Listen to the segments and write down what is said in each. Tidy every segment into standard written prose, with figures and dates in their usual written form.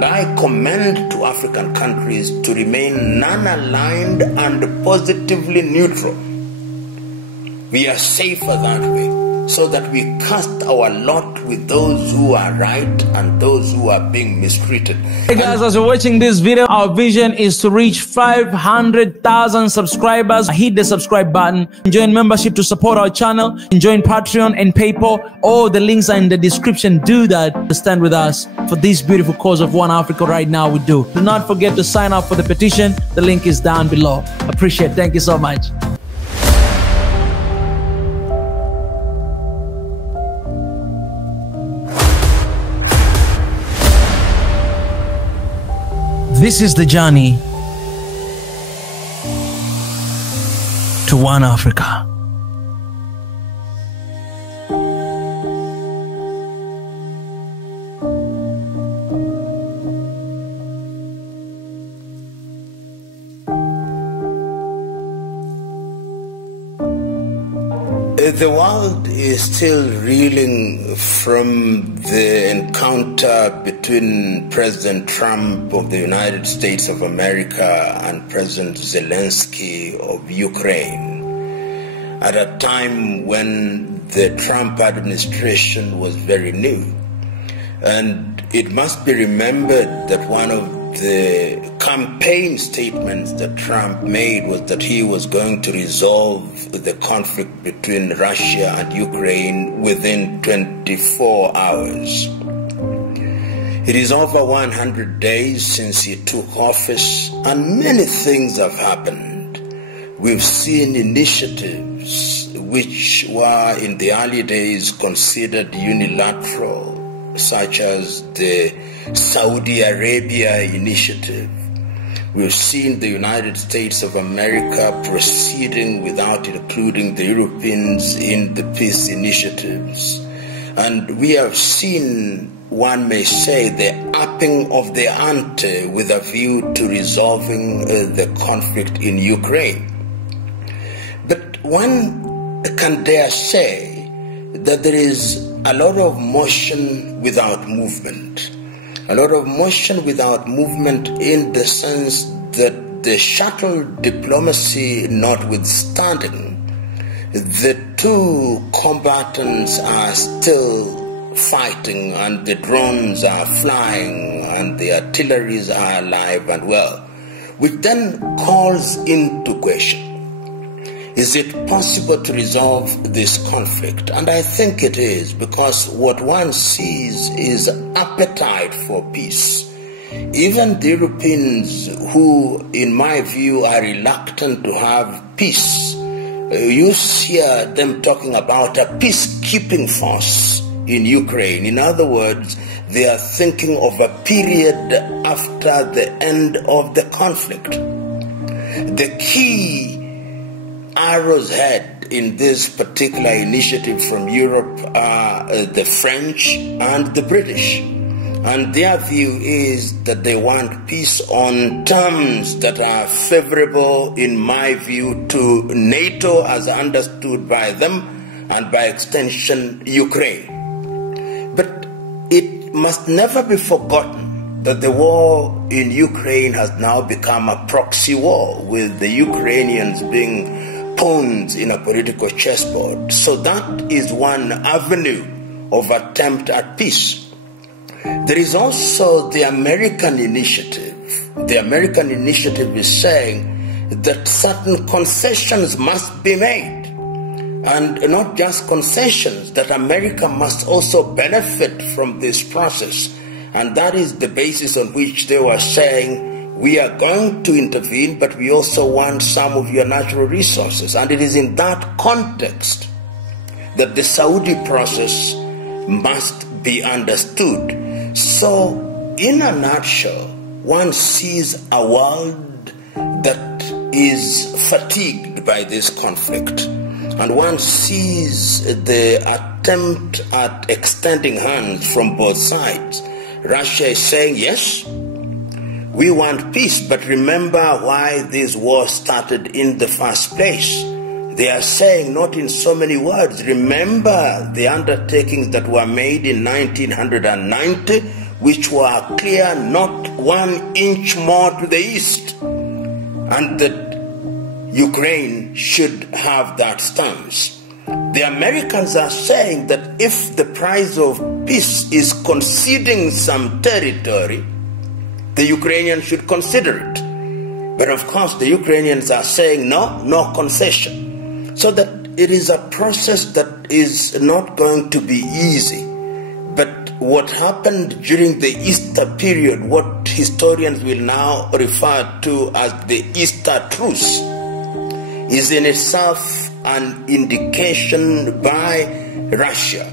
And I commend to African countries to remain non-aligned and positively neutral. We are safer that way, so that we cast our lot with those who are right and those who are being mistreated. Hey guys, as you're watching this video, our vision is to reach 500,000 subscribers. Hit the subscribe button, join membership to support our channel, and join Patreon and PayPal. All the links are in the description. Do that to stand with us for this beautiful cause of One Africa right now. We do not forget to sign up for the petition. The link is down below. Appreciate it. Thank you so much. This is the journey to One Africa. The world is still reeling from the encounter between President Trump of the United States of America and President Zelensky of Ukraine, at a time when the Trump administration was very new. And it must be remembered that one of the campaign statements that Trump made was that he was going to resolve the conflict between Russia and Ukraine within 24 hours. It is over 100 days since he took office, and many things have happened. We've seen initiatives which were in the early days considered unilateral, such as the Saudi Arabia initiative. We've seen the United States of America proceeding without including the Europeans in the peace initiatives. And we have seen, one may say, the upping of the ante with a view to resolving the conflict in Ukraine. But one can dare say that there is a lot of motion without movement. A lot of motion without movement in the sense that the shuttle diplomacy notwithstanding, the two combatants are still fighting, and the drones are flying and the artilleries are alive and well, which then calls into question, is it possible to resolve this conflict? And I think it is, because what one sees is appetite for peace. Even the Europeans, who in my view are reluctant to have peace, you hear them talking about a peacekeeping force in Ukraine. In other words, they are thinking of a period after the end of the conflict. The key arrows head in this particular initiative from Europe are the French and the British. And their view is that they want peace on terms that are favorable, in my view, to NATO as understood by them, and by extension, Ukraine. But it must never be forgotten that the war in Ukraine has now become a proxy war, with the Ukrainians being pawns in a political chessboard. So that is one avenue of attempt at peace. There is also the American initiative. The American initiative is saying that certain concessions must be made. And not just concessions, that America must also benefit from this process. And that is the basis on which they were saying, we are going to intervene, but we also want some of your natural resources. And it is in that context that the Saudi process must be understood. So, in a nutshell, one sees a world that is fatigued by this conflict. And one sees the attempt at extending hands from both sides. Russia is saying, yes, we want peace, but remember why this war started in the first place. They are saying, not in so many words, remember the undertakings that were made in 1990 which were clear not 1 inch more to the east, and that Ukraine should have that stance. The Americans are saying that if the price of peace is conceding some territory, the Ukrainians should consider it. But of course, the Ukrainians are saying no concession. So that it is a process that is not going to be easy. But what happened during the Easter period, what historians will now refer to as the Easter truce, is in itself an indication by Russia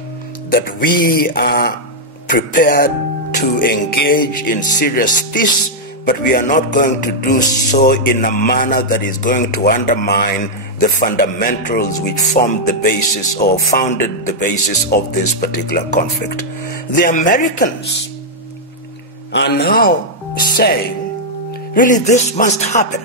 that we are prepared to engage in serious peace, but we are not going to do so in a manner that is going to undermine the fundamentals which formed the basis or founded the basis of this particular conflict. The Americans are now saying, really, this must happen.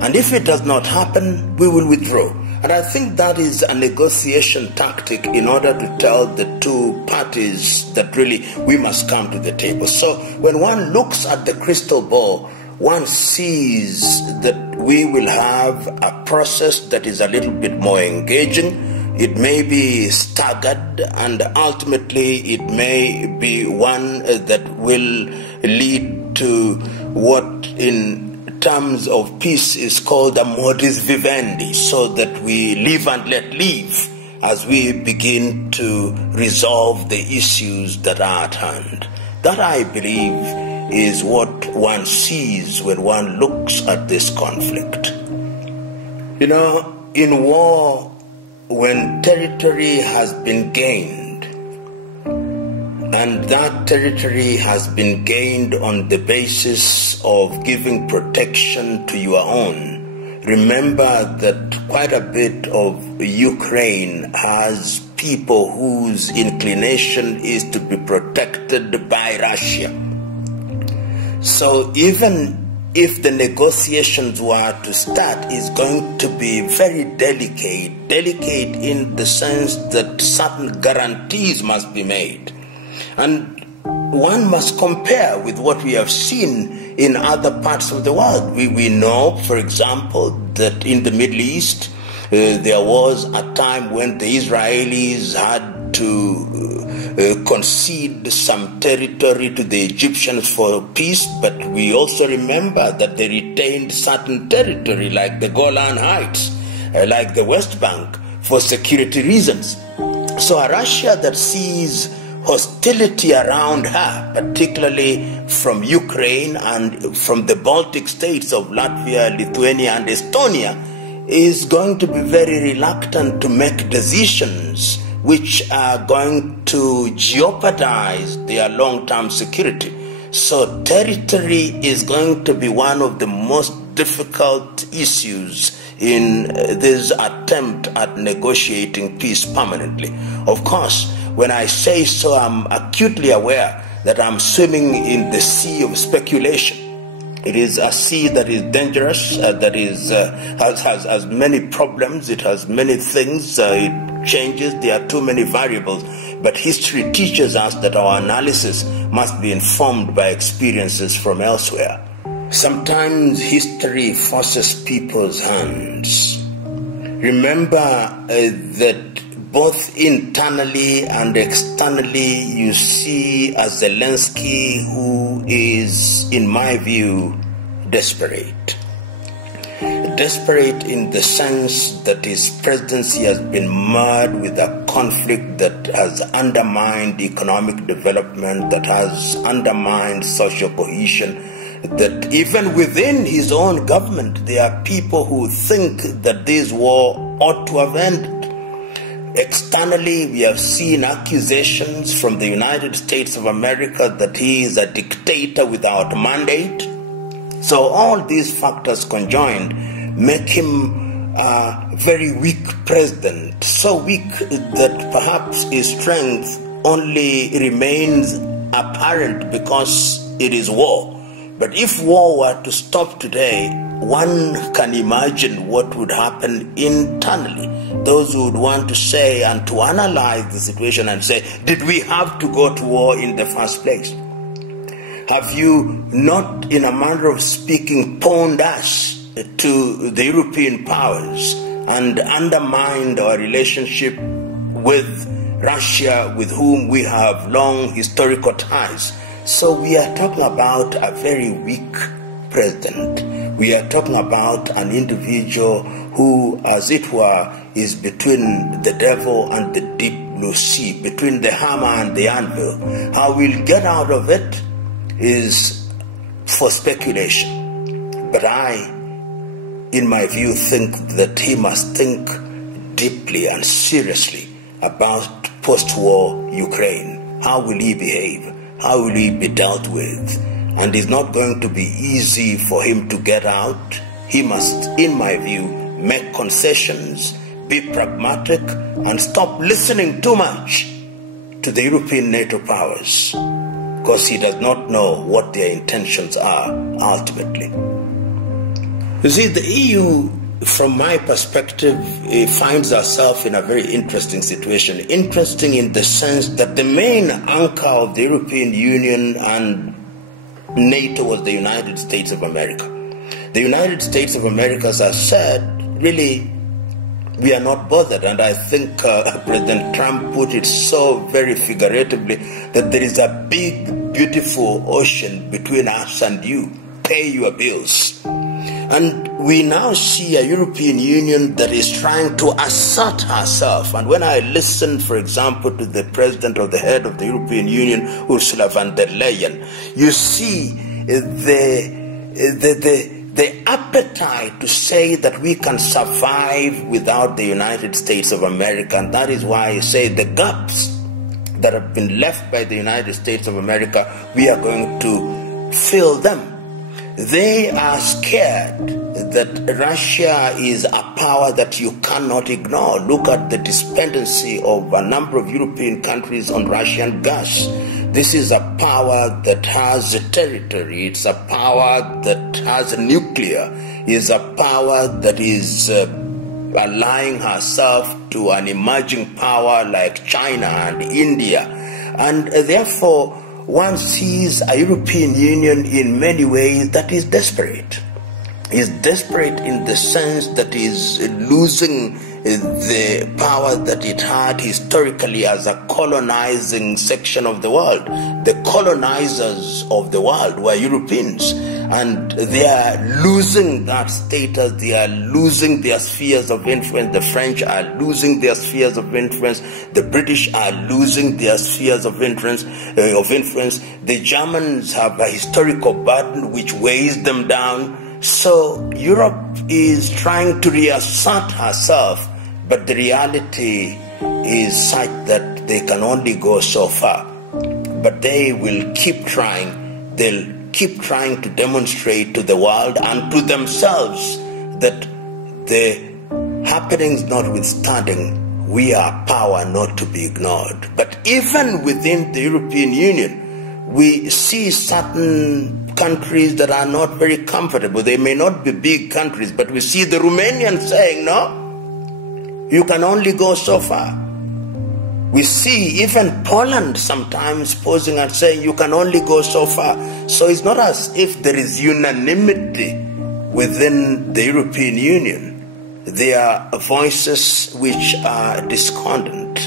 And if it does not happen, we will withdraw. And I think that is a negotiation tactic in order to tell the two parties that really we must come to the table. So when one looks at the crystal ball, one sees that we will have a process that is a little bit more engaging. It may be staggered, and ultimately it may be one that will lead to what in terms of peace is called a modus vivendi, so that we live and let live as we begin to resolve the issues that are at hand. That, I believe, is what one sees when one looks at this conflict. You know, in war, when territory has been gained, and that territory has been gained on the basis of giving protection to your own, remember that quite a bit of Ukraine has people whose inclination is to be protected by Russia. So even if the negotiations were to start, it's going to be very delicate in the sense that certain guarantees must be made. And one must compare with what we have seen in other parts of the world. We know, for example, that in the Middle East, there was a time when the Israelis had to concede some territory to the Egyptians for peace, but we also remember that they retained certain territory like the Golan Heights, like the West Bank, for security reasons. So a Russia that sees hostility around her, particularly from Ukraine and from the Baltic states of Latvia, Lithuania, and Estonia, is going to be very reluctant to make decisions which are going to jeopardize their long-term security. So territory is going to be one of the most difficult issues in this attempt at negotiating peace permanently. Of course, when I say so, I'm acutely aware that I'm swimming in the sea of speculation. It is a sea that is dangerous, that is has many problems, it has many things, it changes, there are too many variables. But history teaches us that our analysis must be informed by experiences from elsewhere. Sometimes history forces people's hands. Remember that both internally and externally, you see a Zelensky who is, in my view, desperate. Desperate in the sense that his presidency has been marred with a conflict that has undermined economic development, that has undermined social cohesion, that even within his own government, there are people who think that this war ought to have ended. Externally, we have seen accusations from the United States of America that he is a dictator without mandate. So all these factors conjoined make him a very weak president, so weak that perhaps his strength only remains apparent because it is war. But if war were to stop today, one can imagine what would happen internally. Those who would want to say and to analyze the situation and say, did we have to go to war in the first place? Have you not, in a manner of speaking, pawned us to the European powers and undermined our relationship with Russia, with whom we have long historical ties? So we are talking about a very weak president. We are talking about an individual who, as it were, is between the devil and the deep blue sea, between the hammer and the anvil. How we'll get out of it is for speculation. But I, in my view, think that he must think deeply and seriously about post-war Ukraine. How will he behave? How will he be dealt with? And it's not going to be easy for him to get out. He must, in my view, make concessions, be pragmatic, and stop listening too much to the European NATO powers, because he does not know what their intentions are ultimately. You see, the EU, from my perspective, finds ourselves in a very interesting situation. Interesting in the sense that the main anchor of the European Union and NATO was the United States of America. The United States of America, as I said, really, we are not bothered. And I think President Trump put it so very figuratively that there is a big, beautiful ocean between us and you. Pay your bills. And we now see a European Union that is trying to assert herself. And when I listen, for example, to the president or the head of the European Union, Ursula von der Leyen, you see the appetite to say that we can survive without the United States of America. And that is why I say the gaps that have been left by the United States of America, we are going to fill them. They are scared that Russia is a power that you cannot ignore. Look at the dependency of a number of European countries on Russian gas. This is a power that has a territory. It's a power that has a nuclear. It's a power that is allying herself to an emerging power like China and India. And therefore, one sees a European Union in many ways that is desperate. Is desperate in the sense that is losing the power that it had historically as a colonizing section of the world. The colonizers of the world were Europeans, and they are losing that status. They are losing their spheres of influence. The French are losing their spheres of influence. The British are losing their spheres of influence. The Germans have a historical burden which weighs them down. So Europe is trying to reassert herself, but the reality is such that they can only go so far. But they will keep trying. They'll keep trying to demonstrate to the world and to themselves that the happenings notwithstanding, we are power not to be ignored. But even within the European Union, we see certain countries that are not very comfortable. They may not be big countries, but we see the Romanians saying, no, you can only go so far. We see even Poland sometimes posing and saying, you can only go so far. So it's not as if there is unanimity within the European Union. There are voices which are discordant.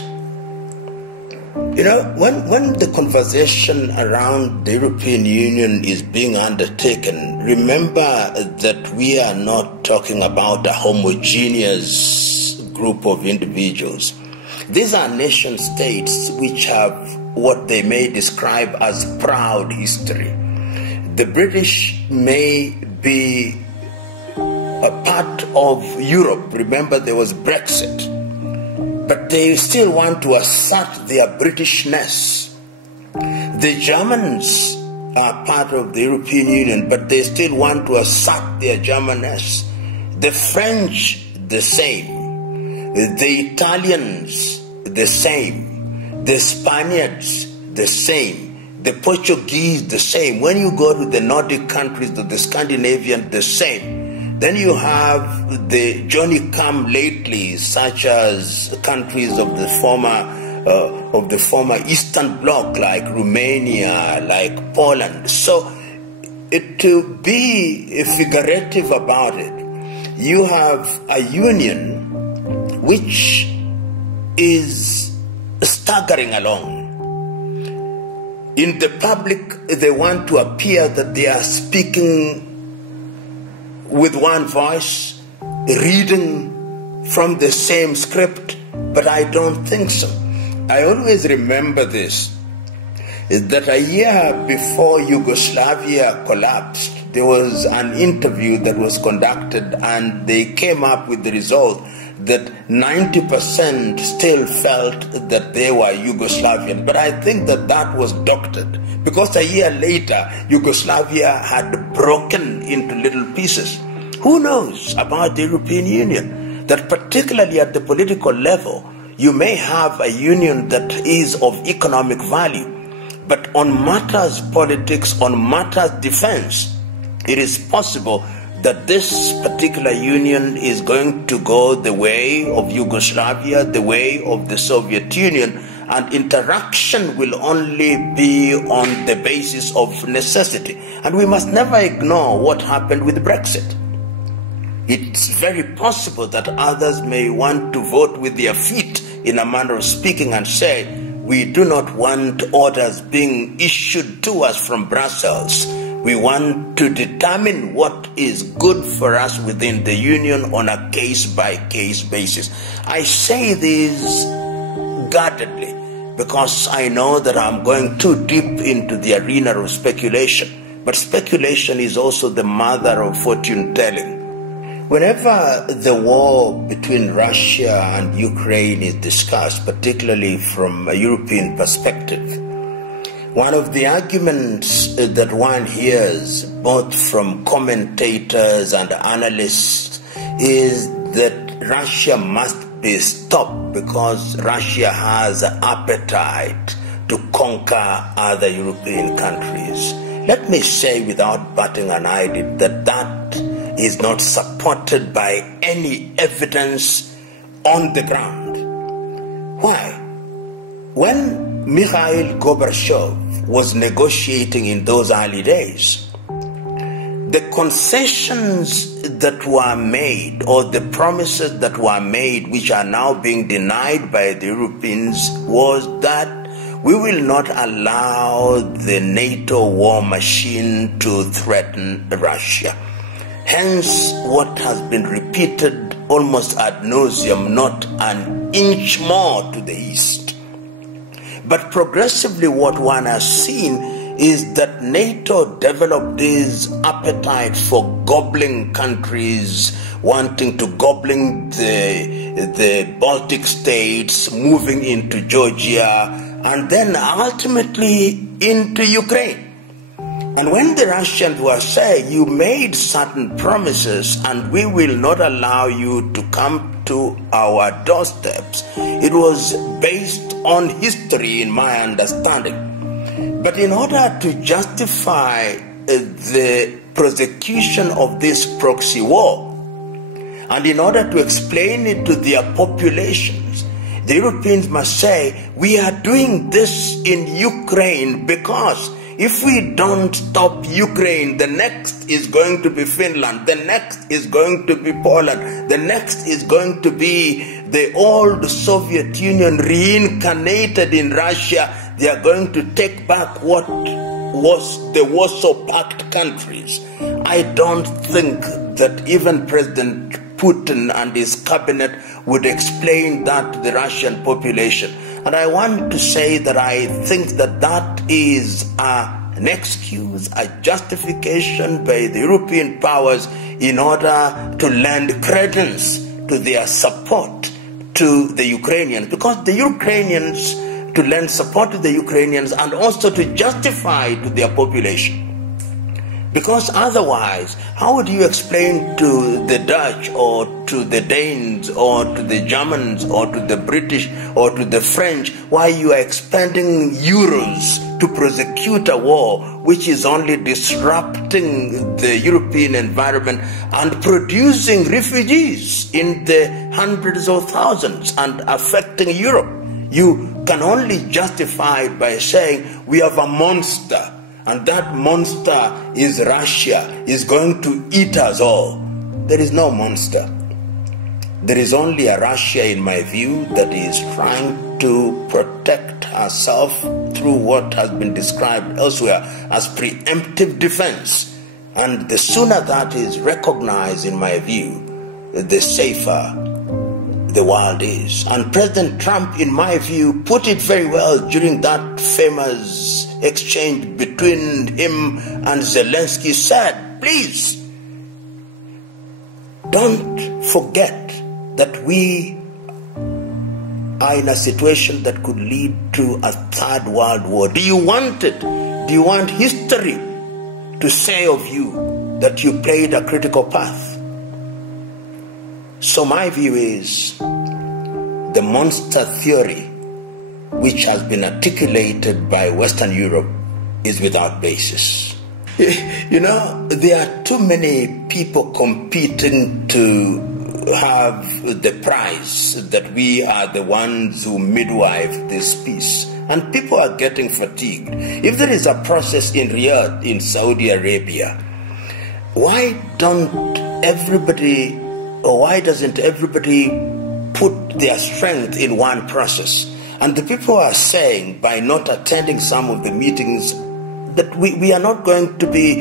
You know, when the conversation around the European Union is being undertaken, remember that we are not talking about a homogeneous group of individuals. These are nation states which have what they may describe as proud history. The British may be a part of Europe. Remember, there was Brexit. But they still want to assert their Britishness. The Germans are part of the European Union, but they still want to assert their Germanness. The French, the same. The Italians, the same. The Spaniards, the same. The Portuguese, the same. When you go to the Nordic countries, the Scandinavian, the same. Then you have the Johnny-come-lately, such as countries of the former of the former Eastern Bloc, like Romania, like Poland. So to be figurative about it, you have a union which is staggering along. In the public, they want to appear that they are speaking with one voice, reading from the same script, but I don't think so. I always remember this, is that a year before Yugoslavia collapsed, there was an interview that was conducted and they came up with the result that 90% still felt that they were Yugoslavian. But I think that that was doctored, because a year later, Yugoslavia had broken into little pieces. Who knows about the European Union? That particularly at the political level, you may have a union that is of economic value, but on matters politics, on matters defense, it is possible that this particular union is going to go the way of Yugoslavia, the way of the Soviet Union, and interaction will only be on the basis of necessity. And we must never ignore what happened with Brexit. It's very possible that others may want to vote with their feet, in a manner of speaking, and say, we do not want orders being issued to us from Brussels. We want to determine what is good for us within the union on a case-by-case basis. I say this guardedly because I know that I'm going too deep into the arena of speculation. But speculation is also the mother of fortune-telling. Whenever the war between Russia and Ukraine is discussed, particularly from a European perspective, one of the arguments that one hears, both from commentators and analysts, is that Russia must be stopped because Russia has an appetite to conquer other European countries. Let me say without batting an eyelid that that is not supported by any evidence on the ground. Why? When Mikhail Gorbachev was negotiating in those early days, the concessions that were made, or the promises that were made, which are now being denied by the Europeans, was that we will not allow the NATO war machine to threaten Russia. Hence, what has been repeated almost ad nauseum, not an inch more to the east. But progressively what one has seen is that NATO developed this appetite for gobbling countries, wanting to gobbling the Baltic states, moving into Georgia, and then ultimately into Ukraine. And when the Russians were saying, you made certain promises and we will not allow you to come to our doorsteps, it was based on history, in my understanding. But in order to justify the prosecution of this proxy war, and in order to explain it to their populations, the Europeans must say, we are doing this in Ukraine because if we don't stop Ukraine, the next is going to be Finland, the next is going to be Poland, the next is going to be the old Soviet Union reincarnated in Russia. They are going to take back what was the Warsaw Pact countries. I don't think that even President Putin and his cabinet would explain that to the Russian population. And I want to say that I think that that is an excuse, a justification by the European powers in order to lend credence to their support to the Ukrainians. Because the Ukrainians, to lend support to the Ukrainians and also to justify to their population. Because otherwise, how would you explain to the Dutch or to the Danes or to the Germans or to the British or to the French why you are expending euros to prosecute a war which is only disrupting the European environment and producing refugees in the hundreds of thousands and affecting Europe? You can only justify it by saying we have a monster, and that monster is Russia, is going to eat us all. There is no monster. There is only a Russia, in my view, that is trying to protect herself through what has been described elsewhere as preemptive defense. And the sooner that is recognized, in my view, the safer the world is. And President Trump, in my view, put it very well during that famous exchange between him and Zelensky. Said, please, don't forget that we are in a situation that could lead to a third world war. Do you want it? Do you want history to say of you that you played a critical path? So my view is the monster theory, which has been articulated by Western Europe, is without basis. You know, there are too many people competing to have the prize that we are the ones who midwife this peace. And people are getting fatigued. If there is a process in Riyadh, in Saudi Arabia, why don't everybody, or why doesn't everybody put their strength in one process? And the people are saying, by not attending some of the meetings, that we are not going to be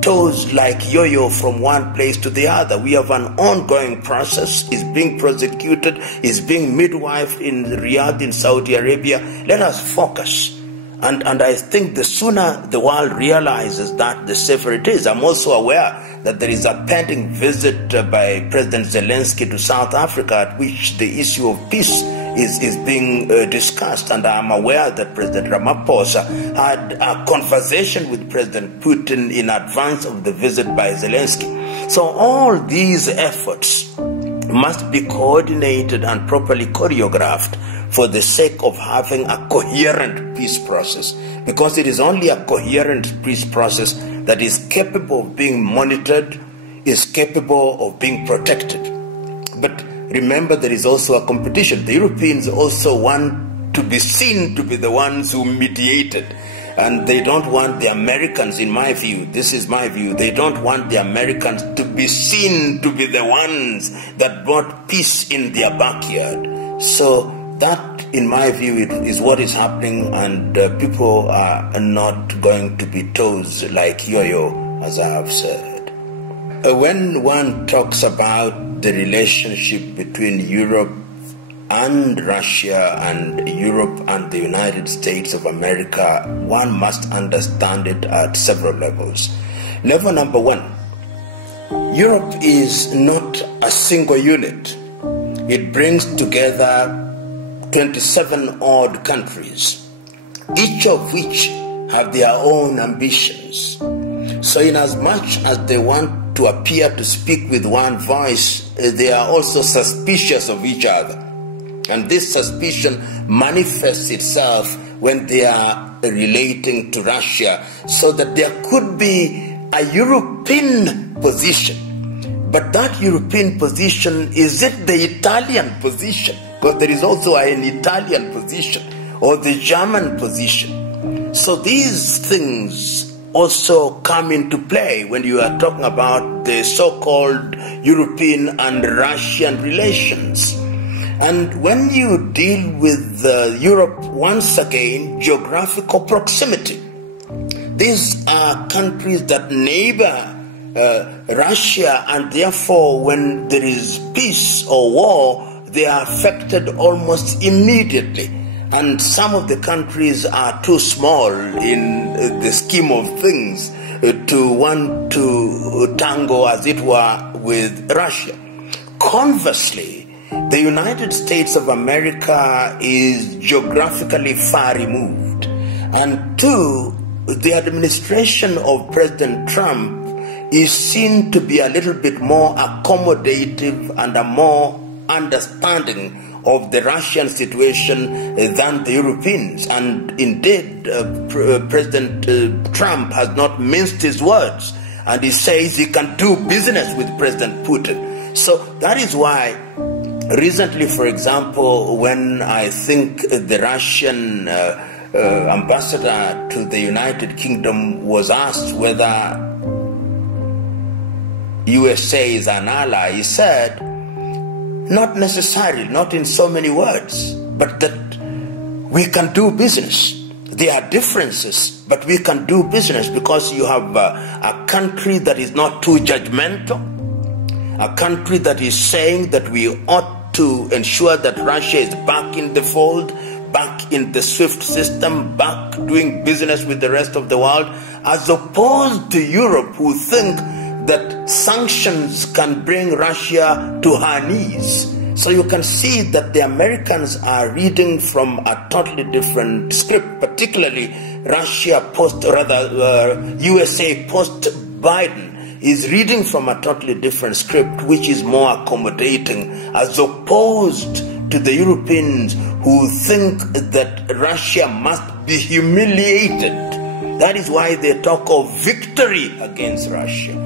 tossed like yo-yo from one place to the other. We have an ongoing process. Is being prosecuted, is being midwifed in Riyadh, in Saudi Arabia. Let us focus. And I think the sooner the world realizes that, the safer it is. I'm also aware that there is a pending visit by President Zelensky to South Africa, at which the issue of peace is being discussed. And I'm aware that President Ramaphosa had a conversation with President Putin in advance of the visit by Zelensky. So all these efforts must be coordinated and properly choreographed for the sake of having a coherent peace process, because it is only a coherent peace process that is capable of being monitored, is capable of being protected. But remember, there is also a competition. The Europeans also want to be seen to be the ones who mediated, and they don't want the Americans, in my view, this is my view, they don't want the Americans to be seen to be the ones that brought peace in their backyard. So that, in my view, is what is happening, and people are not going to be tossed like yo-yo, as I have said. When one talks about the relationship between Europe and Russia and Europe and the United States of America, one must understand it at several levels. Level number one, Europe is not a single unit. It brings together 27 odd countries, each of which have their own ambitions. So in as much as they want to appear to speak with one voice, they are also suspicious of each other. And this suspicion manifests itself when they are relating to Russia, so that there could be a European position. But that European position, is it the Italian position? Because there is also an Italian position, or the German position. So these things also come into play when you are talking about the so-called European and Russian relations. And when you deal with Europe, once again, geographical proximity. These are countries that neighbor Russia, and therefore when there is peace or war, they are affected almost immediately. And some of the countries are too small in the scheme of things to want to tango, as it were, with Russia. Conversely, the United States of America is geographically far removed. And two, the administration of President Trump is seen to be a little bit more accommodative and a more understanding of the Russian situation than the Europeans. And indeed, President Trump has not minced his words, and he says he can do business with President Putin. So that is why Recently, for example, when I think the Russian ambassador to the United Kingdom was asked whether USA is an ally, he said, not necessarily, not in so many words, but that we can do business. There are differences, but we can do business because you have a country that is not too judgmental, a country that is saying that we ought to ensure that Russia is back in the fold, back in the SWIFT system, back doing business with the rest of the world, as opposed to Europe, who think that sanctions can bring Russia to her knees. So you can see that the Americans are reading from a totally different script, particularly USA post-Biden is reading from a totally different script, which is more accommodating, as opposed to the Europeans who think that Russia must be humiliated. That is why they talk of victory against Russia.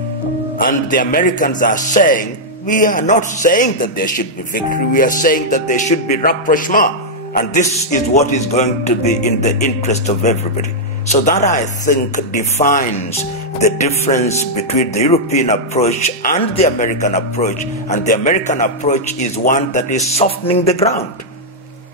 And the Americans are saying, we are not saying that there should be victory, we are saying that there should be rapprochement. And this is what is going to be in the interest of everybody. So that, I think, defines the difference between the European approach and the American approach. And the American approach is one that is softening the ground.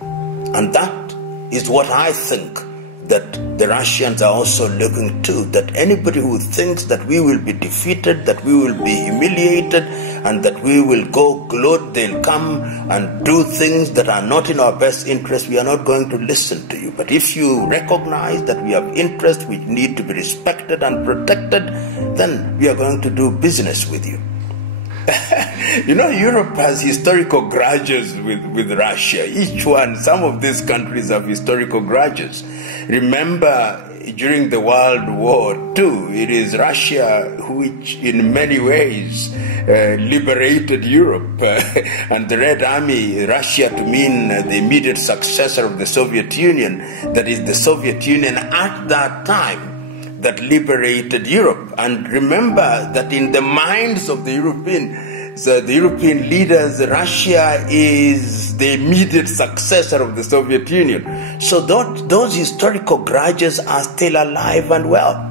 And that is what I think that the Russians are also looking to, that anybody who thinks that we will be defeated, that we will be humiliated, and that we will go gloat, they'll come and do things that are not in our best interest, we are not going to listen to you. But if you recognize that we have interests which need to be respected and protected, then we are going to do business with you. You know, Europe has historical grudges with Russia. Each one, some of these countries have historical grudges. Remember, during the World War II, it is Russia which in many ways liberated Europe. And the Red Army, Russia to mean the immediate successor of the Soviet Union, that is the Soviet Union at that time, that liberated Europe. And remember that in the minds of the European leaders, Russia is the immediate successor of the Soviet Union. So those historical grudges are still alive and well,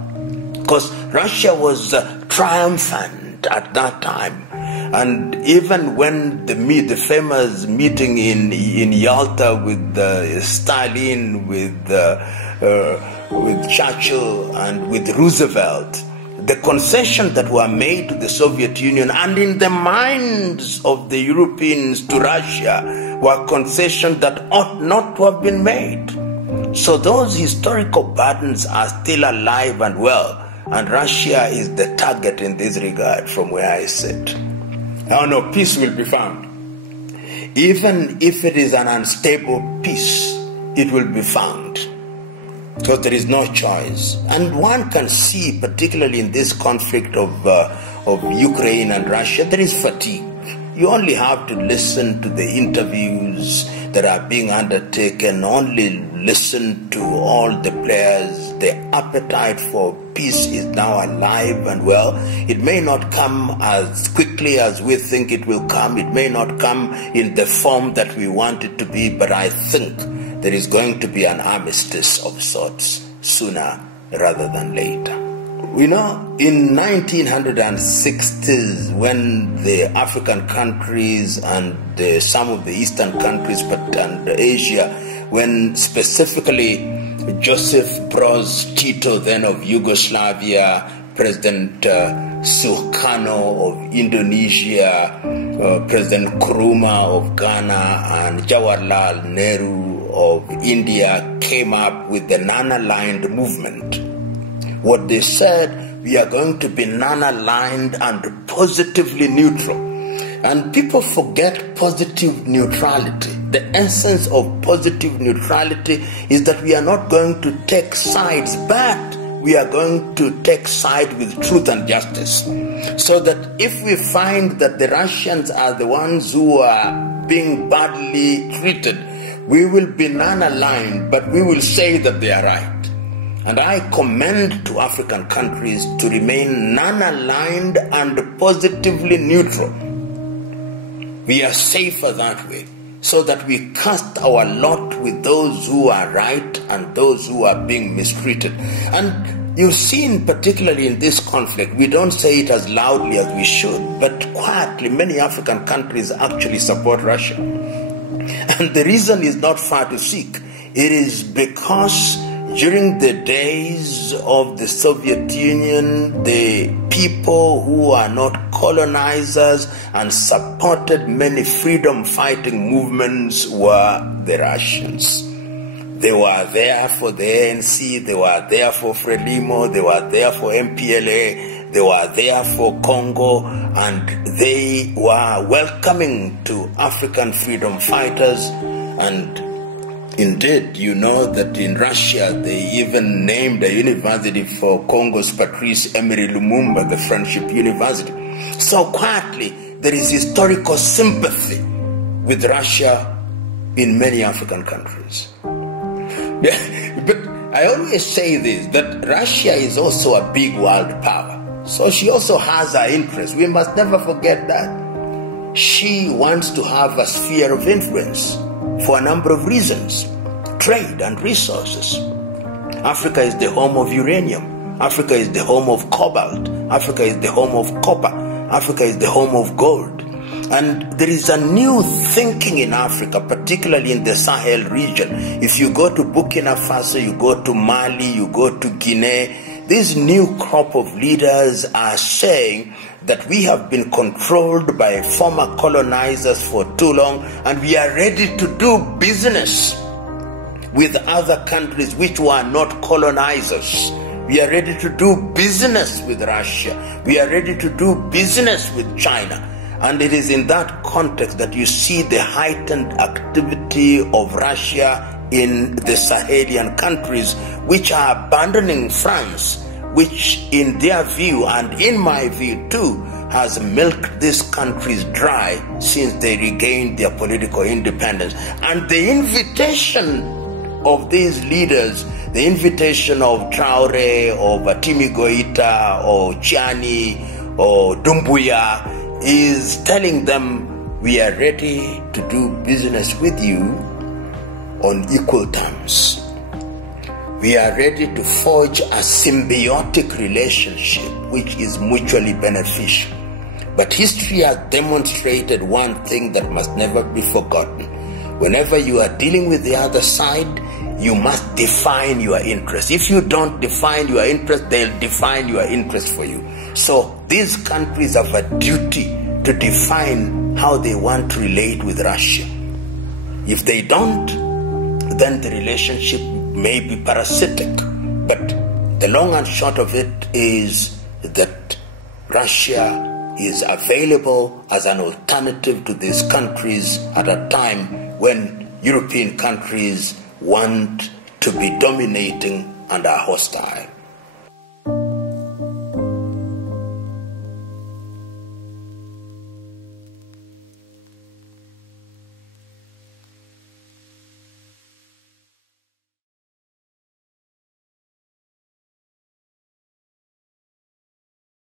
because Russia was triumphant at that time. And even when the famous meeting in Yalta with Stalin, with Churchill and with Roosevelt, the concessions that were made to the Soviet Union and in the minds of the Europeans to Russia were concessions that ought not to have been made. So those historical burdens are still alive and well, and Russia is the target in this regard from where I sit. Oh no, peace will be found. Even if it is an unstable peace, it will be found, because there is no choice. And one can see, particularly in this conflict of Ukraine and Russia, there is fatigue. You only have to listen to the interviews that are being undertaken, only listen to all the players. The appetite for peace is now alive and well. It may not come as quickly as we think it will come. It may not come in the form that we want it to be, but I think there is going to be an armistice of sorts sooner rather than later. You know, in 1960s, when the African countries and some of the Eastern countries and Asia, when specifically Joseph Broz Tito, then of Yugoslavia, President Sukarno of Indonesia, President Nkrumah of Ghana, and Jawaharlal Nehru of India came up with the non-aligned movement. What they said, we are going to be non-aligned and positively neutral. And people forget positive neutrality. The essence of positive neutrality is that we are not going to take sides, but we are going to take side with truth and justice. So that if we find that the Russians are the ones who are being badly treated, we will be non-aligned, but we will say that they are right. And I commend to African countries to remain non-aligned and positively neutral. We are safer that way, so that we cast our lot with those who are right and those who are being mistreated. And you've seen, particularly in this conflict, we don't say it as loudly as we should, but quietly many African countries actually support Russia. And the reason is not far to seek. It is because during the days of the Soviet Union, the people who are not colonizers and supported many freedom-fighting movements were the Russians. They were there for the ANC, they were there for Frelimo, they were there for MPLA, they were there for Congo, and they were welcoming to African freedom fighters. And indeed, you know that in Russia, they even named a university for Congo's Patrice Emery Lumumba, the Friendship University. So quietly, there is historical sympathy with Russia in many African countries. But I always say this, that Russia is also a big world power. So she also has her interests. We must never forget that. She wants to have a sphere of influence for a number of reasons. Trade and resources. Africa is the home of uranium. Africa is the home of cobalt. Africa is the home of copper. Africa is the home of gold. And there is a new thinking in Africa, particularly in the Sahel region. If you go to Burkina Faso, you go to Mali, you go to Guinea, this new crop of leaders are saying that we have been controlled by former colonizers for too long, and we are ready to do business with other countries which were not colonizers. We are ready to do business with Russia. We are ready to do business with China. And it is in that context that you see the heightened activity of Russia in the Sahelian countries, which are abandoning France, which in their view, and in my view too, has milked these countries dry since they regained their political independence. And the invitation of these leaders, the invitation of Traore, or Batimi Goita, or Chiani, or Dumbuya, is telling them, we are ready to do business with you on equal terms. We are ready to forge a symbiotic relationship which is mutually beneficial. But history has demonstrated one thing that must never be forgotten. Whenever you are dealing with the other side, you must define your interest. If you don't define your interest, they'll define your interest for you. So these countries have a duty to define how they want to relate with Russia. If they don't, then the relationship may be parasitic. But the long and short of it is that Russia is available as an alternative to these countries at a time when European countries want to be dominating and are hostile.